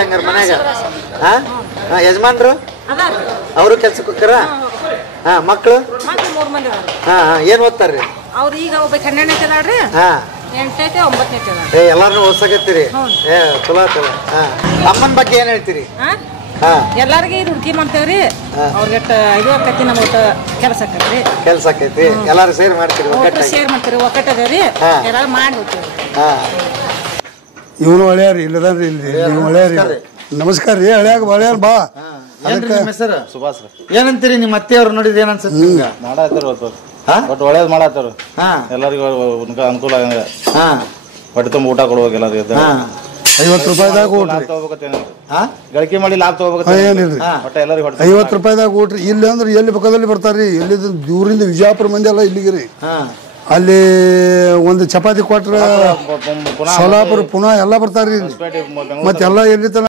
ಹಂಗಾರ ಮನ್ಯಾಗ ಯಜಮಾನ್ರು ಅವರು ಕೆಲ್ಸಕ್ಕೆ ಹೋಗ್ತಾರ? ಮಕ್ಕಳು ಏನ್ ಓದ್ತಾರ್ರಿ? ಅವ್ರು ಈಗ ಒಬ್ಬ 12ನೇ ಐತಲ್ರಿ, 8ನೇ 9ನೇ ಎಲ್ಲಾರನು ಓದ್ಸಕತ್ತೀರಿ? ಚಲೋ ಚಲೋ. ಅಮ್ಮನ ಬಗ್ಗೆ ಏನ್ ಹೇಳ್ತೀರಿ? ಎಲ್ಲಾರ್ಗಿ ಹುಡುಕಿ ಮಾಡ್ತೇವ್ರಿ, ಅವ್ರಿಗೆ ಇದು ಆಕೈತಿ, ನಮ್ಮ ಕೆಲಸ ಆಕೈತಿ. ಎಲ್ಲಾರು ಸೇರ್ ಮಾಡ್ತೀರಿ? ಶೇರ್ ಮಾಡ್ತೀರಿ, ಒಕ್ಕಟ್ಟದೇವ್ರಿ, ಎಲ್ಲಾರು ಮಾಡಿ ಹೋಗ್ತೀವಿ. ಇವನು ಒಳ್ಳೆಯವ್ರಿ, ಇಲ್ಲದನ್ರಿ ಇಲ್ರಿ, ನೀವು ಒಳ್ಳೆಯವ್ರಿ. ನಮಸ್ಕಾರ ರೀ, ಹಳ್ಯಾಗ ಒಳ್ಳೆಯವ್ರ ಬಾ. ಹೆಸರು ಸುಭಾಸ್. ಏನಂತೀರಿ ನಿಮ್ಮ ಅತ್ತೆಯವ್ರು ನೋಡಿದ್ರೆ ಏನ್ ಅನ್ಸುತ್ತೆ? ಮಾಡತ್ತಾರ ಒಟ್ಟು ಒಳ್ಳೇದ್ ಮಾಡತ್ತಾರ, ಎಲ್ಲರಿಗೂ ಅನುಕೂಲ ಆಗಂಗ, ಹೊಟ್ಟೆ ತುಂಬ ಊಟ ಕೊಡ್ಬೇಕು ಎಲ್ಲರಿಗೂ. 50 ರೂಪಾಯಿದಾಗ ಊಟ್ರಿ, ಗಳಿಕೆ ಮಾಡಿ ಲಾಭ ತಗೋಬೇಕು. ಏನಿಲ್ರಿ, 50 ರೂಪಾಯಿದಾಗ ಊಟ್ರಿ. ಇಲ್ಲಿ ಅಂದ್ರೆ ಎಲ್ಲಿ ಬೇಕಾದಲ್ಲಿ ಬರ್ತಾರ್ರಿ, ಎಲ್ಲಿ ದೂರಿಂದ ವಿಜಯಪುರ ಮಂದಿ ಎಲ್ಲ ಇಲ್ಲಿಗೆ ರೀ. ಅಲ್ಲಿ ಒಂದು ಚಪಾತಿ ಕೊಟ್ರ ಸೋಲಾಪುರ ಪುನಃ ಎಲ್ಲ ಬರ್ತಾರ್ರಿ. ಮತ್ತೆಲ್ಲ ಎಲ್ಲಿ ತನ